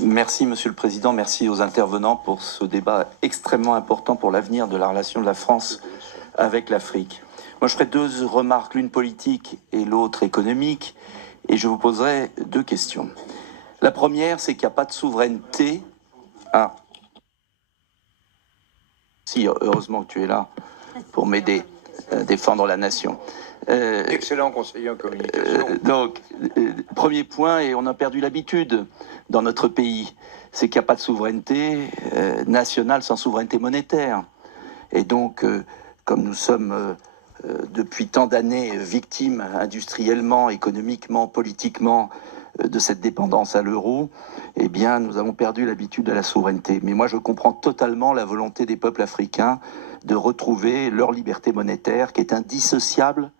Merci Monsieur le Président, merci aux intervenants pour ce débat extrêmement important pour l'avenir de la relation de la France avec l'Afrique. Moi je ferai deux remarques, l'une politique et l'autre économique, et je vous poserai deux questions. La première, c'est qu'il n'y a pas de souveraineté. Ah, si, heureusement que tu es là pour m'aider à défendre la nation. Excellent conseiller en communication. Premier point, et on a perdu l'habitude dans notre pays, c'est qu'il n'y a pas de souveraineté nationale sans souveraineté monétaire. Et donc, comme nous sommes depuis tant d'années victimes industriellement, économiquement, politiquement de cette dépendance à l'euro, eh bien, nous avons perdu l'habitude de la souveraineté. Mais moi, je comprends totalement la volonté des peuples africains de retrouver leur liberté monétaire, qui est indissociable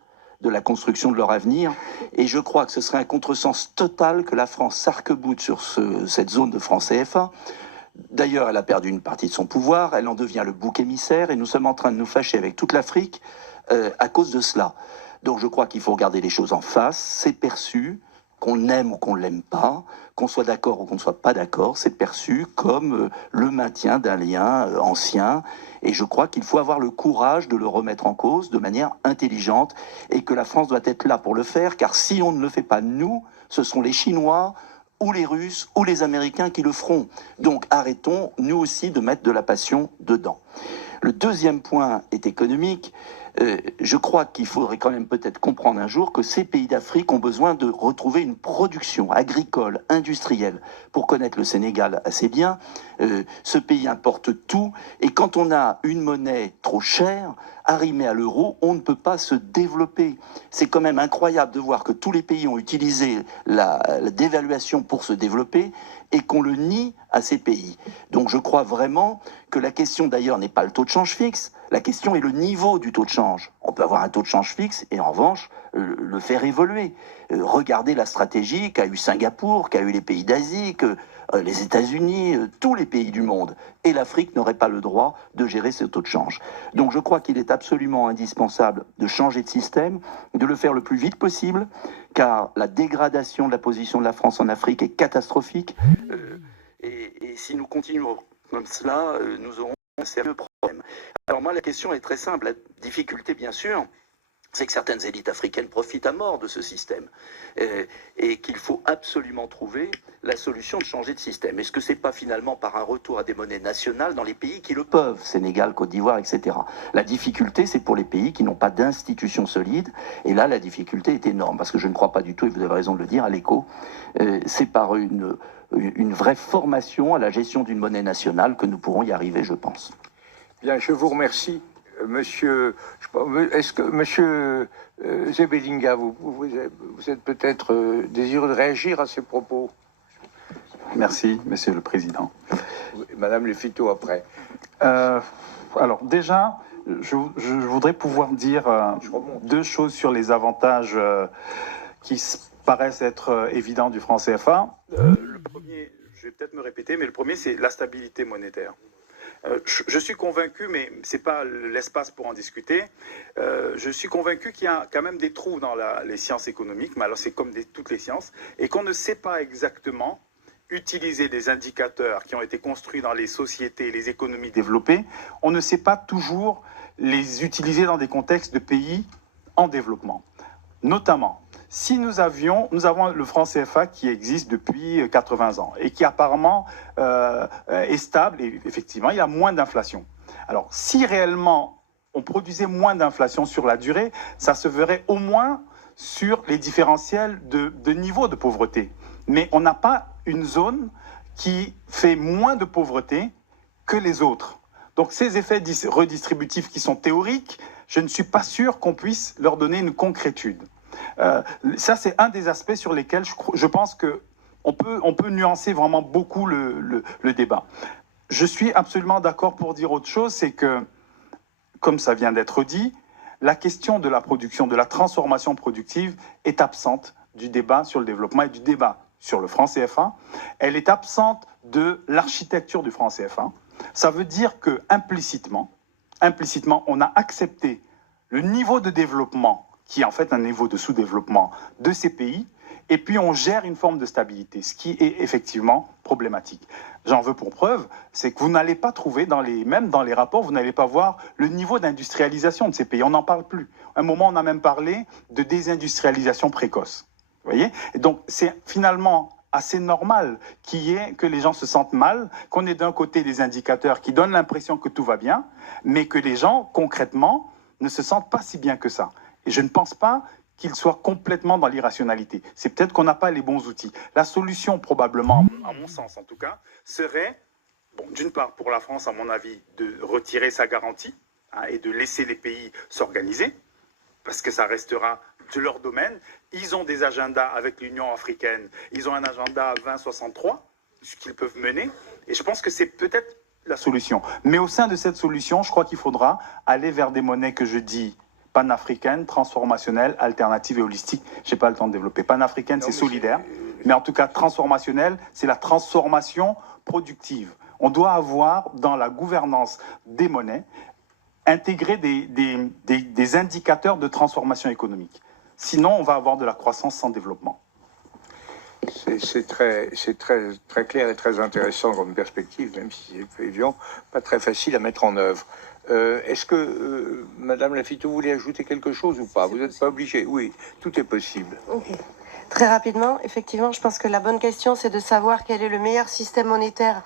de la construction de leur avenir. Et je crois que ce serait un contresens total que la France s'arc-boute sur cette zone de franc CFA. D'ailleurs, elle a perdu une partie de son pouvoir, elle en devient le bouc émissaire, et nous sommes en train de nous fâcher avec toute l'Afrique à cause de cela. Donc je crois qu'il faut regarder les choses en face, c'est perçu, qu'on aime ou qu'on ne l'aime pas, qu'on soit d'accord ou qu'on ne soit pas d'accord, c'est perçu comme le maintien d'un lien ancien. Et je crois qu'il faut avoir le courage de le remettre en cause de manière intelligente et que la France doit être là pour le faire, car si on ne le fait pas nous, ce sont les Chinois ou les Russes ou les Américains qui le feront. Donc arrêtons, nous aussi, de mettre de la passion dedans. Le deuxième point est économique. Je crois qu'il faudrait quand même peut-être comprendre un jour que ces pays d'Afrique ont besoin de retrouver une production agricole, industrielle. Pour connaître le Sénégal assez bien, ce pays importe tout, et quand on a une monnaie trop chère, arrimée à l'euro, on ne peut pas se développer. C'est quand même incroyable de voir que tous les pays ont utilisé la dévaluation pour se développer, et qu'on le nie à ces pays. Donc je crois vraiment que la question d'ailleurs n'est pas le taux de change fixe, la question est le niveau du taux de change. On peut avoir un taux de change fixe et en revanche le faire évoluer. Regardez la stratégie qu'a eu Singapour, qu'a eu les pays d'Asie, que les États-Unis, tous les pays du monde. Et l'Afrique n'aurait pas le droit de gérer ce taux de change. Donc je crois qu'il est absolument indispensable de changer de système, de le faire le plus vite possible, car la dégradation de la position de la France en Afrique est catastrophique. Et si nous continuons comme cela, nous aurons un sérieux problème. Alors moi, la question est très simple. La difficulté, bien sûr, c'est que certaines élites africaines profitent à mort de ce système et qu'il faut absolument trouver la solution de changer de système. Est-ce que c'est pas finalement par un retour à des monnaies nationales dans les pays qui le peuvent, Sénégal, Côte d'Ivoire, etc. La difficulté, c'est pour les pays qui n'ont pas d'institutions solides, et là, la difficulté est énorme, parce que je ne crois pas du tout, et vous avez raison de le dire, à l'écho, c'est par une vraie formation à la gestion d'une monnaie nationale que nous pourrons y arriver, je pense. Bien, je vous remercie. Monsieur, est-ce que Monsieur Zebelinga, vous êtes peut-être désireux de réagir à ces propos? Merci, Monsieur le Président. Madame Lefito après. Alors déjà, je voudrais pouvoir dire deux choses sur les avantages qui paraissent être évidents du franc CFA. Le premier, je vais peut-être me répéter, mais le premier, c'est la stabilité monétaire. Je suis convaincu, mais ce n'est pas l'espace pour en discuter, je suis convaincu qu'il y a quand même des trous dans les sciences économiques, mais alors c'est comme toutes les sciences, et qu'on ne sait pas exactement utiliser des indicateurs qui ont été construits dans les sociétés et les économies développées, on ne sait pas toujours les utiliser dans des contextes de pays en développement. Notamment, si nous avons le franc CFA qui existe depuis 80 ans et qui apparemment est stable, et effectivement, il y a moins d'inflation. Alors, si réellement on produisait moins d'inflation sur la durée, ça se verrait au moins sur les différentiels de niveau de pauvreté. Mais on n'a pas une zone qui fait moins de pauvreté que les autres. Donc, ces effets redistributifs qui sont théoriques, je ne suis pas sûr qu'on puisse leur donner une concrétude. Ça, c'est un des aspects sur lesquels je pense qu'on peut nuancer vraiment beaucoup le débat. Je suis absolument d'accord pour dire autre chose, c'est que, comme ça vient d'être dit, la question de la production, de la transformation productive est absente du débat sur le développement et du débat sur le franc CFA. Elle est absente de l'architecture du franc CFA. Ça veut dire que implicitement, on a accepté le niveau de développement qui est en fait un niveau de sous-développement de ces pays, et puis on gère une forme de stabilité, ce qui est effectivement problématique. J'en veux pour preuve, c'est que vous n'allez pas trouver, même dans les rapports, vous n'allez pas voir le niveau d'industrialisation de ces pays. On n'en parle plus. À un moment, on a même parlé de désindustrialisation précoce. Vous voyez ? Et donc, c'est finalement assez normal que les gens se sentent mal, qu'on ait d'un côté des indicateurs qui donnent l'impression que tout va bien, mais que les gens, concrètement, ne se sentent pas si bien que ça. Et je ne pense pas qu'ils soient complètement dans l'irrationalité. C'est peut-être qu'on n'a pas les bons outils. La solution, probablement, à mon sens en tout cas, serait, d'une part pour la France, à mon avis, de retirer sa garantie et de laisser les pays s'organiser, parce que ça restera de leur domaine. Ils ont des agendas avec l'Union africaine, ils ont un agenda 2063, ce qu'ils peuvent mener, et je pense que c'est peut-être la solution. Mais au sein de cette solution, je crois qu'il faudra aller vers des monnaies que je dis panafricaines, transformationnelles, alternatives et holistiques. Je n'ai pas le temps de développer. Panafricaine, c'est solidaire, mais en tout cas transformationnelle, c'est la transformation productive. On doit avoir dans la gouvernance des monnaies intégrer des indicateurs de transformation économique. Sinon, on va avoir de la croissance sans développement. C'est très clair et très intéressant comme perspective, même si c'est évidemment pas très facile à mettre en œuvre. Est-ce que, Madame Lafitau, vous voulez ajouter quelque chose ou pas? Vous n'êtes pas obligée. Oui, tout est possible. Okay. Très rapidement, effectivement, je pense que la bonne question, c'est de savoir quel est le meilleur système monétaire